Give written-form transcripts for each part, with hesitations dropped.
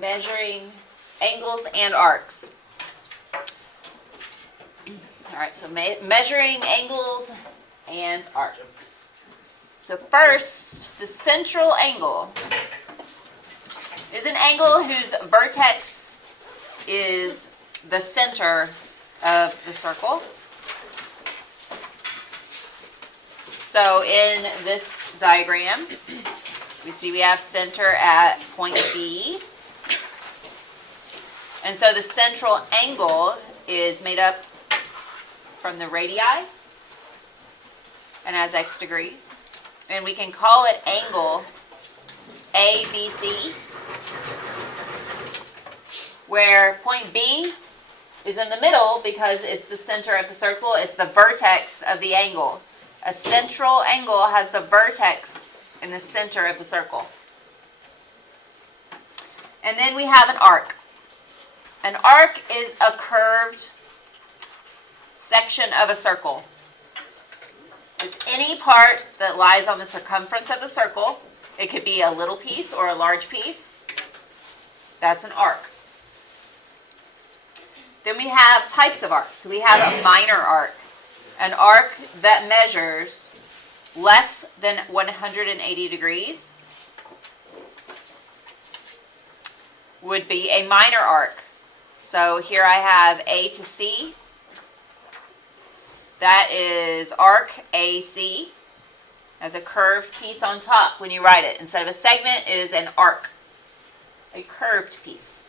Measuring angles and arcs. All right, so measuring angles and arcs. So first, the central angle is an angle whose vertex is the center of the circle. So in this diagram, we see we have center at point B. And so the central angle is made up from the radii and has x degrees. And we can call it angle ABC, where point B is in the middle because it's the center of the circle. It's the vertex of the angle. A central angle has the vertex in the center of the circle. And then we have an arc. An arc is a curved section of a circle. It's any part that lies on the circumference of the circle. It could be a little piece or a large piece. That's an arc. Then we have types of arcs. We have a minor arc. An arc that measures less than 180 degrees would be a minor arc. So here I have A to C. That is arc AC. As a curved piece on top when you write it. Instead of a segment, it is an arc. A curved piece.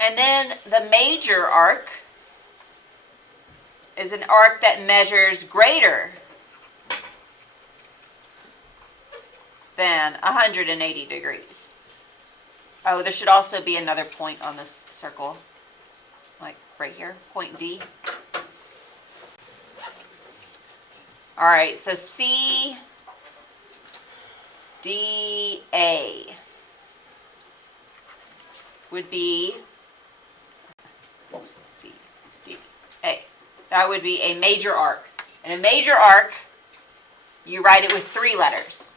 And then the major arc is an arc that measures greater than 180 degrees. Oh, there should also be another point on this circle, like right here, point D. All right, so C, D, A would be C, D, A. That would be a major arc. And a major arc, you write it with 3 letters.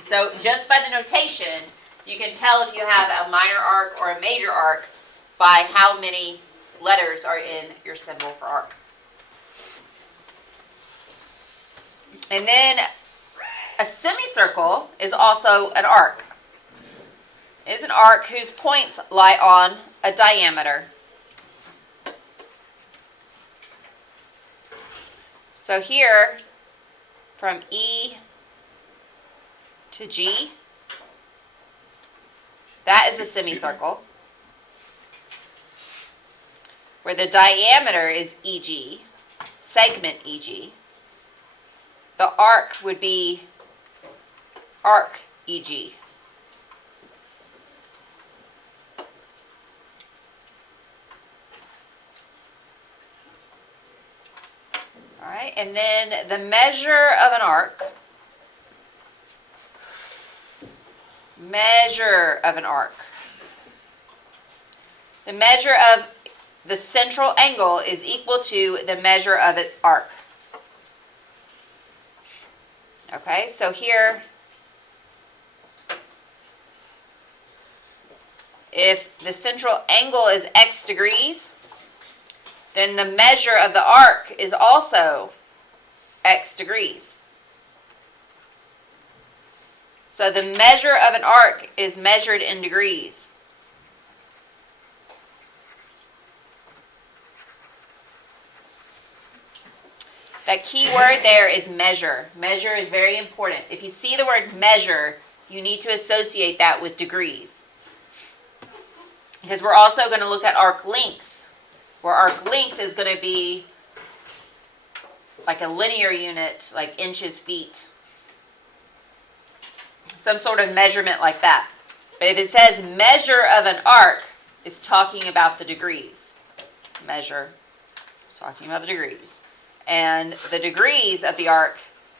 So just by the notation, you can tell if you have a minor arc or a major arc by how many letters are in your symbol for arc. And then a semicircle is also an arc. It is an arc whose points lie on a diameter. So here, from E to G, that is a semicircle, where the diameter is EG, segment EG. The arc would be arc EG. All right, and then the measure of an arc. Measure of an arc. The measure of the central angle is equal to the measure of its arc. Okay, so here, if the central angle is x degrees, then the measure of the arc is also x degrees. So the measure of an arc is measured in degrees. That key word there is measure. Measure is very important. If you see the word measure, you need to associate that with degrees. Because we're also going to look at arc length, where arc length is going to be like a linear unit, like inches, feet. Some sort of measurement like that. But if it says measure of an arc, it's talking about the degrees. Measure, it's talking about the degrees. And the degrees of the arc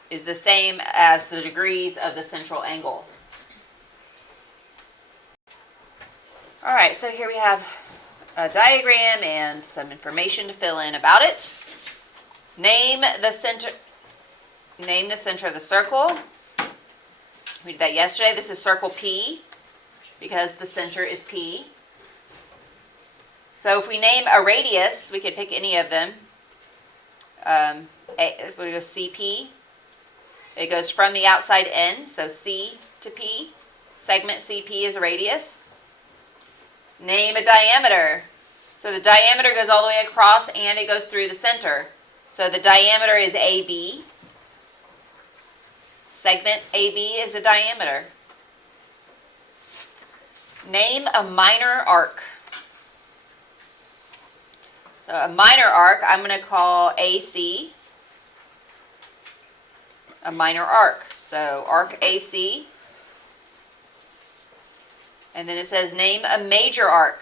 is the same as the degrees of the central angle. All right, so here we have a diagram and some information to fill in about it. Name the center of the circle. We did that yesterday. This is circle P because the center is P. So if we name a radius, we could pick any of them. We go CP. It goes from the outside in, so C to P. Segment CP is a radius. Name a diameter. So the diameter goes all the way across and it goes through the center. So the diameter is AB. Segment AB is the diameter. Name a minor arc. So a minor arc, I'm going to call AC a minor arc. So arc AC. And then it says name a major arc.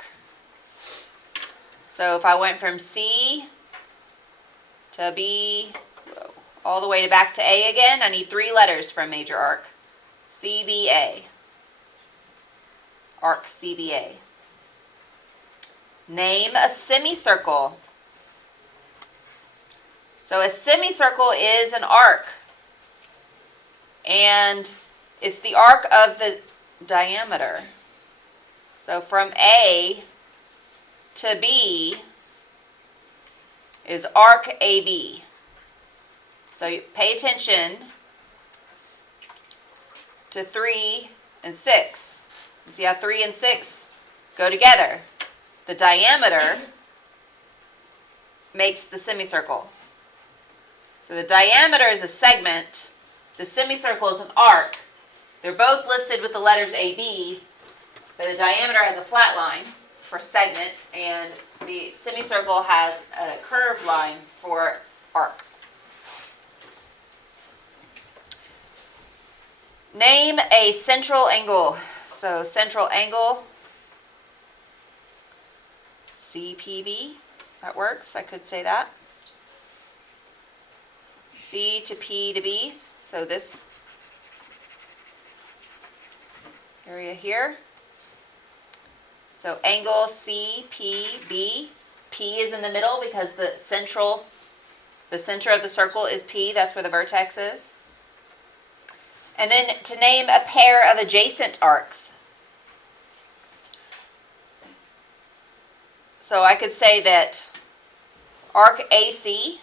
So if I went from C to B, all the way back to A again, I need 3 letters for a major arc. CBA. Arc CBA. Name a semicircle. So a semicircle is an arc. And it's the arc of the diameter. So from A to B is arc AB. So you pay attention to 3 and 6. You see how 3 and 6 go together. The diameter makes the semicircle. So the diameter is a segment. The semicircle is an arc. They're both listed with the letters AB, but the diameter has a flat line for segment, and the semicircle has a curved line for arc. Name a central angle. So central angle, CPB, that works. I could say that. C to P to B, so this area here. So angle CPB. P is in the middle because the center of the circle is P. That's where the vertex is. And then to name a pair of adjacent arcs. So I could say that arc AC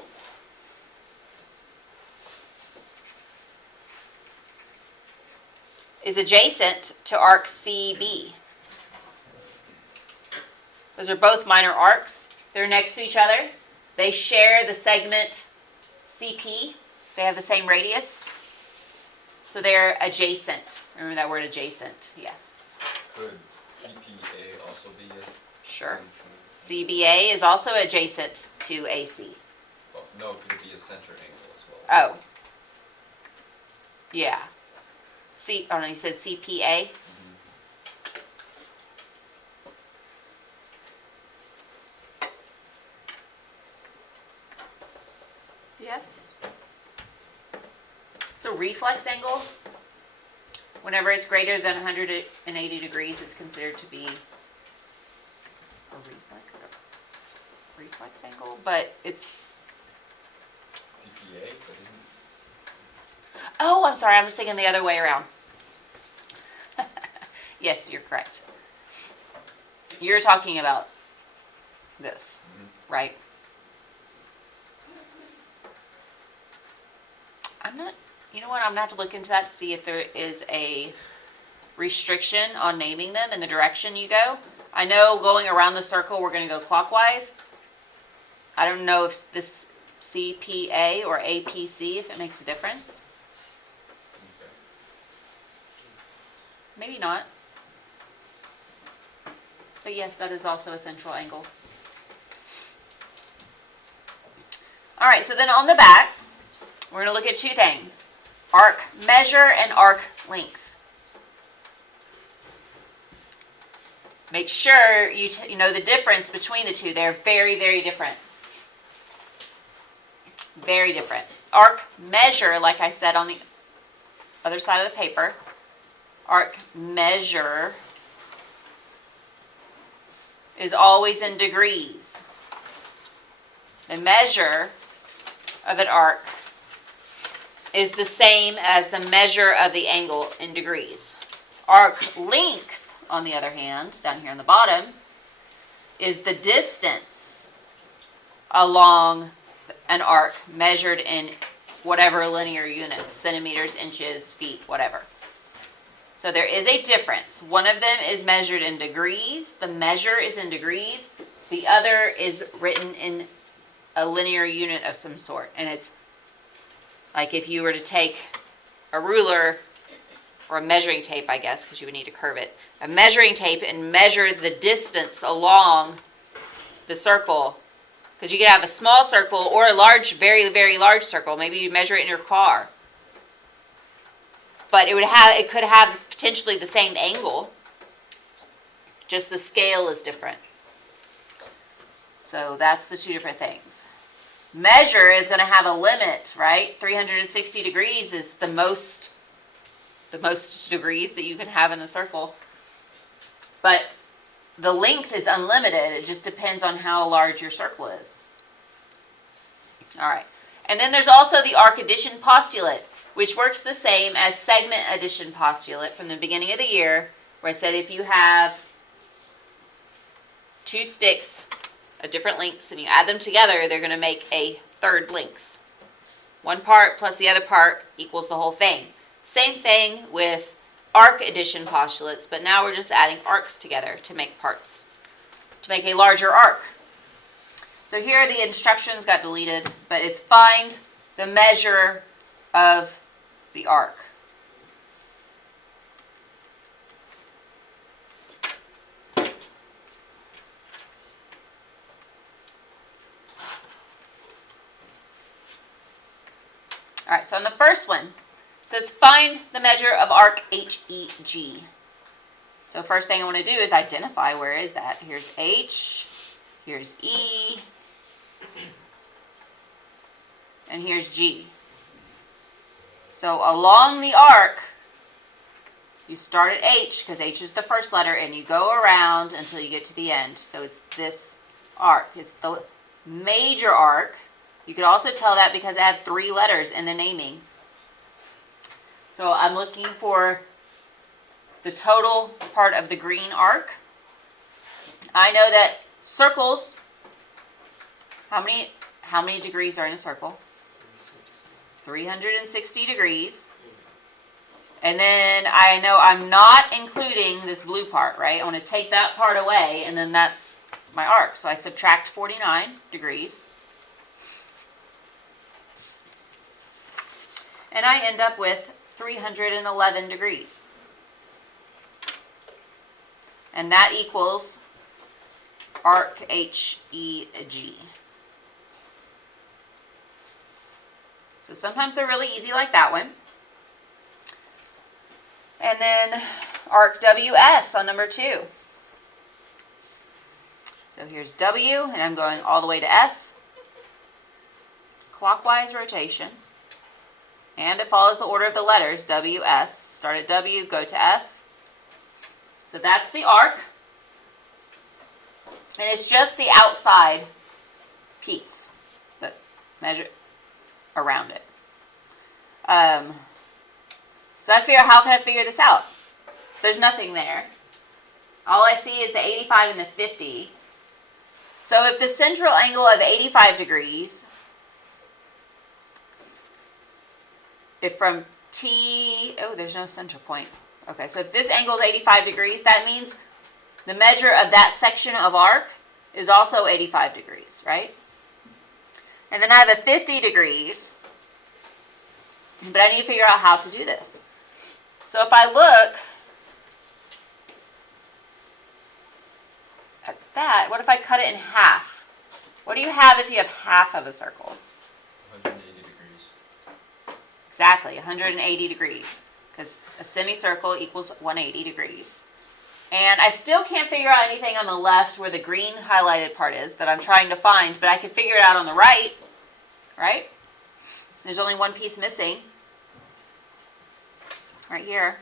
is adjacent to arc CB. Those are both minor arcs. They're next to each other. They share the segment CP. They have the same radius. So they're adjacent. Remember that word adjacent. Yes. Could CPA also be a... Sure. CBA is also adjacent to AC. Well, no, could it be a center angle as well? Oh. Yeah. Oh no, you said CPA? Yes. It's a reflex angle. Whenever it's greater than 180 degrees, it's considered to be a reflex angle, but it's... CPA, but isn't... Oh, I'm sorry, I was thinking the other way around. Yes, you're correct. You're talking about this, right? I'm not, you know what, I'm going to have to look into that to see if there is a restriction on naming them in the direction you go. I know going around the circle, we're going to go clockwise. I don't know if this CPA or APC, if it makes a difference. Maybe not. But yes, that is also a central angle. All right, so then on the back, we're going to look at 2 things. Arc measure and arc length. Make sure you know the difference between the two. They're very, very different. Very different. Arc measure, like I said on the other side of the paper, arc measure is always in degrees. The measure of an arc is the same as the measure of the angle in degrees. Arc length, on the other hand, down here on the bottom, is the distance along an arc measured in whatever linear units, centimeters, inches, feet, whatever. So there is a difference. One of them is measured in degrees. The measure is in degrees. The other is written in a linear unit of some sort. And it's like if you were to take a ruler or a measuring tape, I guess, because you would need to curve it, a measuring tape and measure the distance along the circle. Because you could have a small circle or a large, very, very large circle. Maybe you measure it in your car. But it could have potentially the same angle. Just the scale is different. So that's the two different things. Measure is going to have a limit, right? 360 degrees is the most degrees that you can have in a circle. But the length is unlimited. It just depends on how large your circle is. All right. And then there's also the arc addition postulate, which works the same as segment addition postulate from the beginning of the year, where I said if you have two sticks of different lengths and you add them together, they're going to make a third length. One part plus the other part equals the whole thing. Same thing with arc addition postulates, but now we're just adding arcs together to make parts, to make a larger arc. So here the instructions got deleted, but it's find the measure of the arc. All right, so on the first one, it says find the measure of arc HEG. So first thing I want to do is identify where is that. Here's H, here's E, and here's G. So along the arc, you start at H, because H is the first letter, and you go around until you get to the end. So it's this arc. It's the major arc. You could also tell that because it had 3 letters in the naming. So I'm looking for the total part of the green arc. I know that circles, how many degrees are in a circle? 360 degrees. And then I know I'm not including this blue part, right? I want to take that part away, and then that's my arc. So I subtract 49 degrees. And I end up with 311 degrees. And that equals arc HEG. So sometimes they're really easy like that one. And then arc WS on number 2. So here's W, and I'm going all the way to S. Clockwise rotation. And it follows the order of the letters, WS. Start at W, go to S. So that's the arc. And it's just the outside piece, the measure around it. So I figure, how can I figure this out? There's nothing there. All I see is the 85 and the 50. So if the central angle of 85 degrees, if from T, oh, there's no center point. Okay, so if this angle is 85 degrees, that means the measure of that section of arc is also 85 degrees, right? And then I have a 50 degrees, but I need to figure out how to do this. So if I look at that, what if I cut it in half? What do you have if you have half of a circle? 180 degrees. Exactly, 180 degrees, because a semicircle equals 180 degrees. And I still can't figure out anything on the left where the green highlighted part is that I'm trying to find, but I can figure it out on the right, right? There's only one piece missing, right here.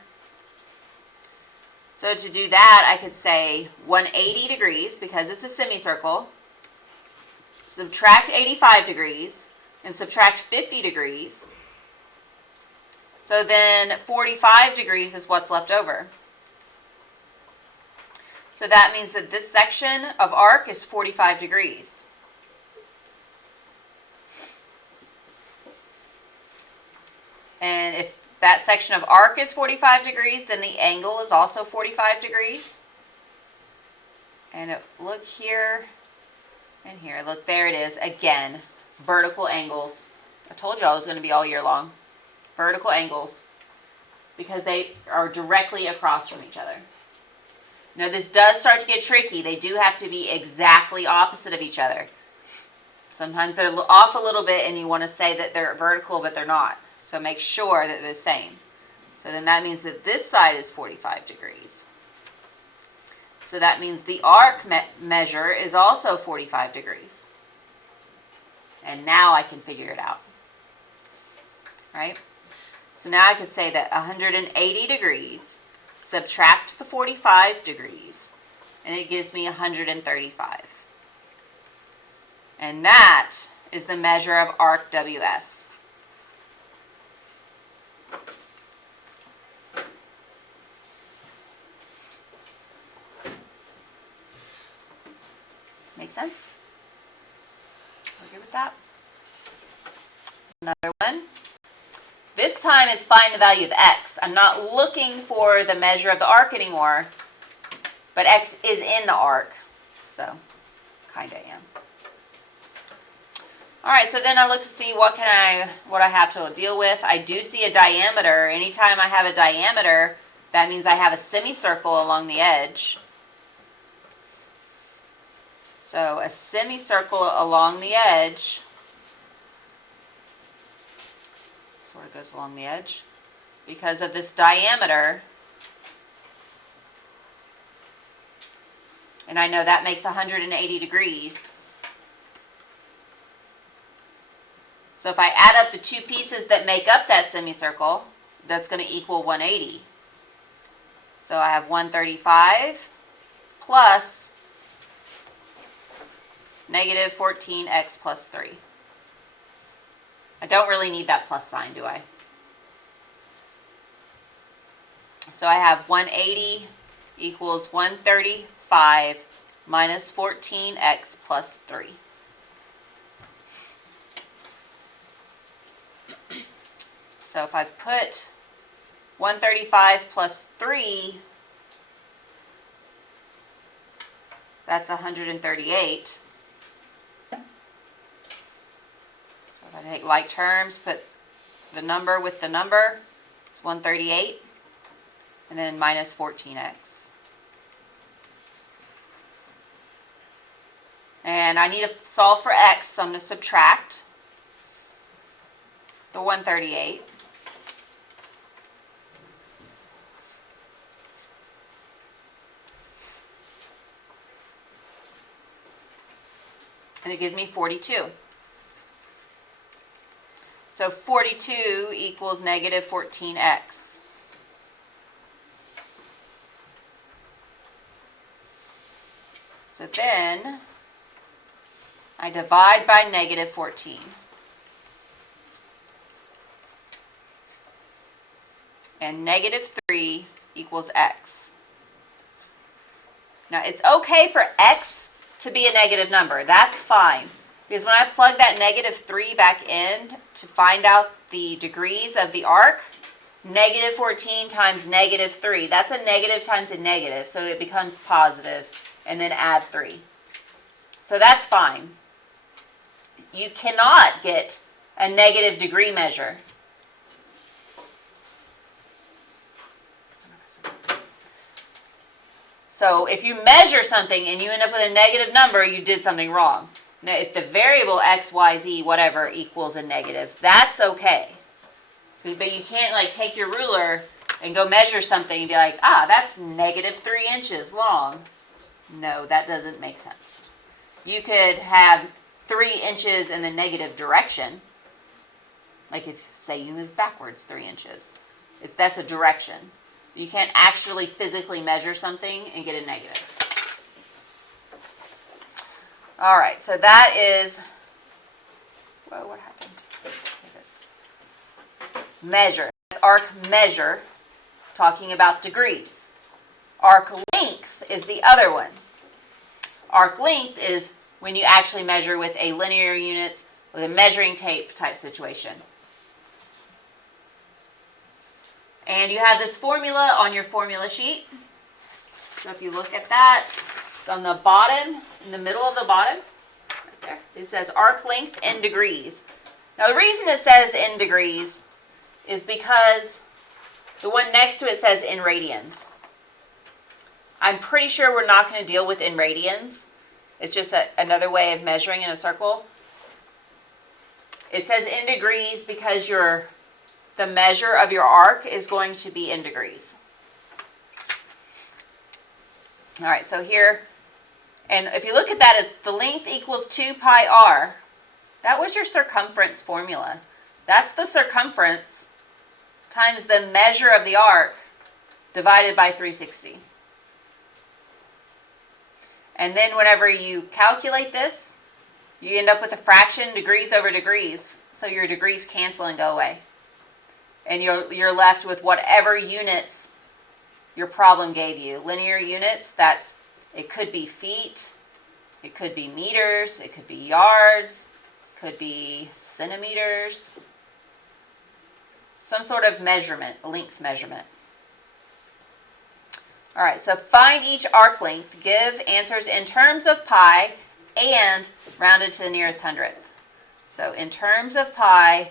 So to do that, I could say 180 degrees, because it's a semicircle, subtract 85 degrees, and subtract 50 degrees, So then 45 degrees is what's left over. So that means that this section of arc is 45 degrees. And if that section of arc is 45 degrees, then the angle is also 45 degrees. And look here and here. Look, there it is. Again, vertical angles. I told you I was going to be all year long. Vertical angles. Because they are directly across from each other. Now this does start to get tricky. They do have to be exactly opposite of each other. Sometimes they're off a little bit and you want to say that they're vertical, but they're not. So make sure that they're the same. So then that means that this side is 45 degrees. So that means the arc measure is also 45 degrees. And now I can figure it out. Right? So now I could say that 180 degrees, subtract the 45 degrees, and it gives me 135. And that is the measure of arc WS. Make sense? Okay with that? Another one. This time it's find the value of x. I'm not looking for the measure of the arc anymore, but x is in the arc, so kind of am. All right, so then I look to see what I have to deal with. I do see a diameter. Anytime I have a diameter, that means I have a semicircle along the edge. So a semicircle along the edge sort of goes along the edge because of this diameter. And I know that makes 180 degrees. So if I add up the two pieces that make up that semicircle, that's going to equal 180. So I have 135 plus negative 14x plus 3. I don't really need that plus sign, do I? So I have 180 equals 135 minus 14x plus 3. So if I put 135 plus 3, that's 138. So if I take like terms, put the number with the number, it's 138, and then minus 14x. And I need to solve for x, so I'm going to subtract the 138. And it gives me 42. So 42 equals negative 14x. So then I divide by negative 14. And negative 3 equals x. Now it's okay for x to be a negative number. That's fine. Because when I plug that negative 3 back in to find out the degrees of the arc, negative 14 times negative 3, that's a negative times a negative, so it becomes positive, and then add 3. So that's fine. You cannot get a negative degree measure. So if you measure something and you end up with a negative number, you did something wrong. Now, if the variable x, y, z, whatever equals a negative, that's okay. But you can't like take your ruler and go measure something and be like, ah, that's negative 3 inches long. No, that doesn't make sense. You could have 3 inches in the negative direction. Like if, say, you move backwards 3 inches. That's a direction. You can't actually physically measure something and get a negative. All right, so that is, whoa, what happened? Here it is. Measure. That's arc measure, talking about degrees. Arc length is the other one. Arc length is when you actually measure with a linear units, with a measuring tape type situation. And you have this formula on your formula sheet. So if you look at that, it's on the bottom, in the middle of the bottom, right there. It says arc length in degrees. Now the reason it says in degrees is because the one next to it says in radians. I'm pretty sure we're not going to deal with in radians. It's just another way of measuring in a circle. It says in degrees because the measure of your arc is going to be in degrees. All right, so here, and if you look at that, the length equals 2 pi r. That was your circumference formula. That's the circumference times the measure of the arc divided by 360. And then whenever you calculate this, you end up with a fraction degrees over degrees. So your degrees cancel and go away. And you're left with whatever units your problem gave you. Linear units, it could be feet, it could be meters, it could be yards, it could be centimeters. Some sort of measurement, a length measurement. All right, so find each arc length. Give answers in terms of pi and rounded to the nearest hundredth. So in terms of pi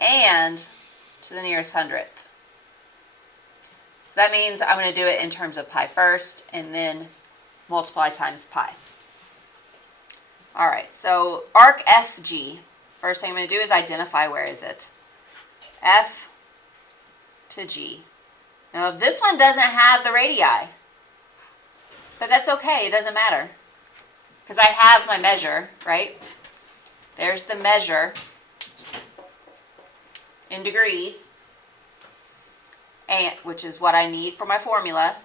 and to the nearest hundredth. So that means I'm going to do it in terms of pi first and then multiply times pi. All right, so arc FG. First thing I'm going to do is identify where is it. F to G. Now this one doesn't have the radii, but that's okay, it doesn't matter. Because I have my measure, right? There's the measure in degrees, and which is what I need for my formula.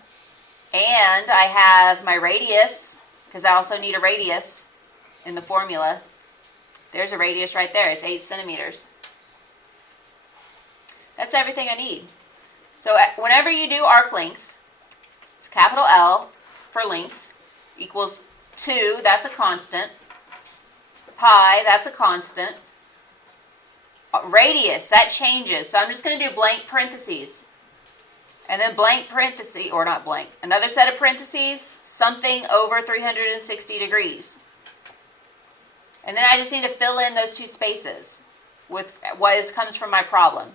And I have my radius, because I also need a radius in the formula. There's a radius right there, it's 8 centimeters. That's everything I need. So whenever you do arc length, it's capital L for length, equals 2, that's a constant. Pi, that's a constant. Radius, that changes. So I'm just going to do blank parentheses. And then blank parentheses, or not blank, another set of parentheses, something over 360 degrees. And then I just need to fill in those two spaces with what comes from my problem.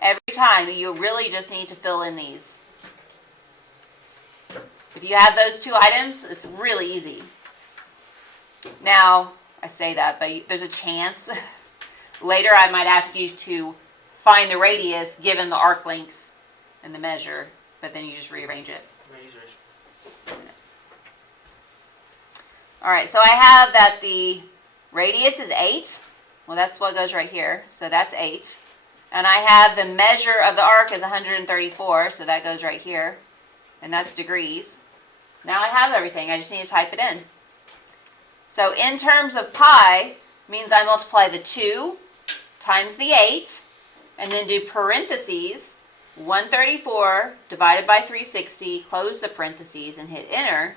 Every time, you really just need to fill in these. If you have those two items, it's really easy. Now, I say that, but there's a chance later I might ask you to find the radius given the arc length and the measure, but then you just rearrange it. All right, so I have that the radius is 8. Well, that's what goes right here. So that's 8. And I have the measure of the arc is 134, so that goes right here. And that's degrees. Now I have everything. I just need to type it in. So in terms of pi, means I multiply the 2 times the 8, and then do parentheses, 134 divided by 360, close the parentheses and hit enter.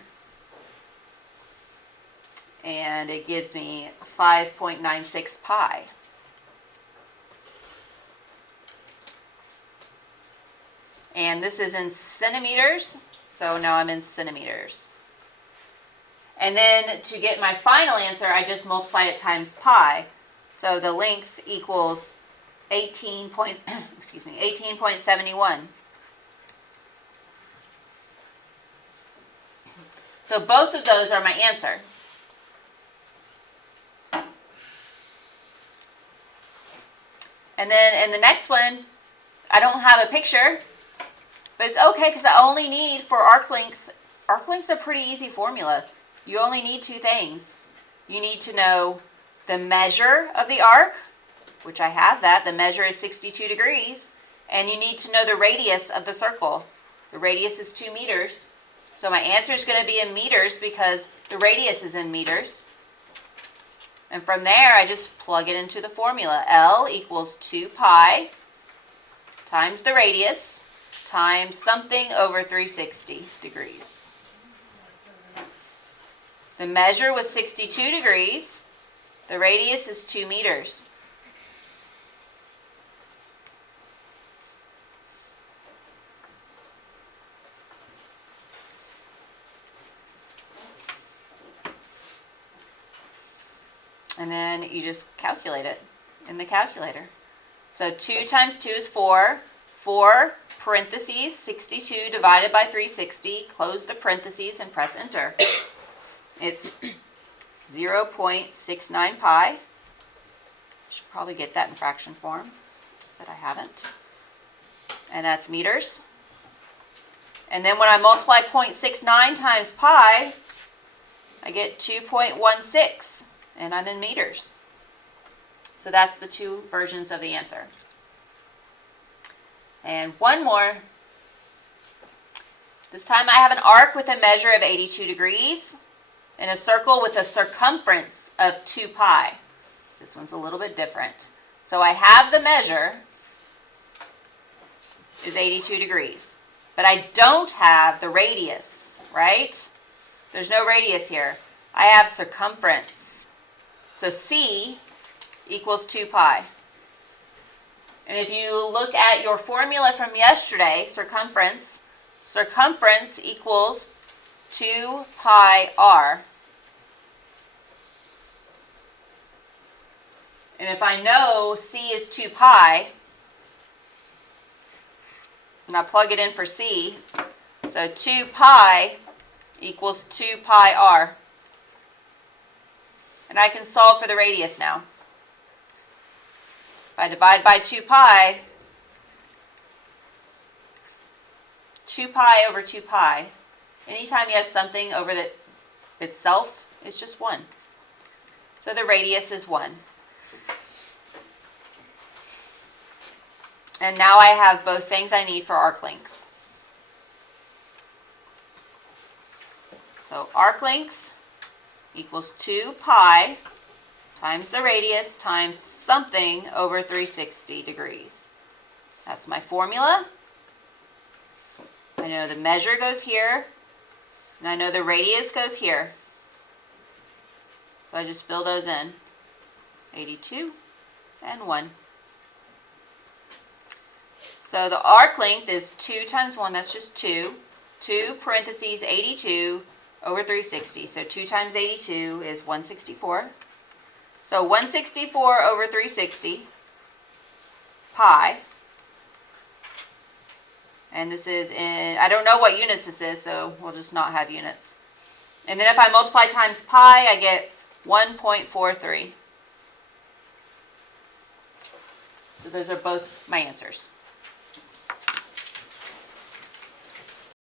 And it gives me 5.96 pi. And this is in centimeters, so now I'm in centimeters. And then to get my final answer, I just multiply it times pi. So the length equals 18.71. So both of those are my answer. And then in the next one, I don't have a picture, but it's okay because I only need for arc length. Arc length's a pretty easy formula. You only need 2 things. You need to know the measure of the arc, which I have that. The measure is 62 degrees. And you need to know the radius of the circle. The radius is 2 meters. So my answer is going to be in meters because the radius is in meters. And from there, I just plug it into the formula. L equals 2 pi times the radius times something over 360 degrees. The measure was 62 degrees. The radius is 2 meters. And then you just calculate it in the calculator. So 2 times 2 is 4. 4 parentheses 62 divided by 360. Close the parentheses and press enter. It's 0.69 pi. Should probably get that in fraction form, but I haven't. And that's meters. And then when I multiply 0.69 times pi, I get 2.16. And I'm in meters. So that's the two versions of the answer. And one more. This time I have an arc with a measure of 82 degrees and a circle with a circumference of 2 pi. This one's a little bit different. So I have the measure is 82 degrees, but I don't have the radius, right? There's no radius here. I have circumference. So C equals 2 pi. And if you look at your formula from yesterday, circumference equals 2 pi r. And if I know C is 2 pi, and I plug it in for C, so 2 pi equals 2 pi r. And I can solve for the radius now. If I divide by 2 pi, 2 pi over 2 pi, anytime you have something over itself, it's just 1. So the radius is 1. And now I have both things I need for arc length. So arc length equals 2 pi times the radius times something over 360 degrees. That's my formula. I know the measure goes here, and I know the radius goes here. So I just fill those in. 82 and 1. So the arc length is 2 times 1, that's just 2. 2 parentheses 82 over 360. So 2 times 82 is 164. So 164 over 360 pi. And this is in, I don't know what units this is, so we'll just not have units. And then if I multiply times pi, I get 1.43. So those are both my answers.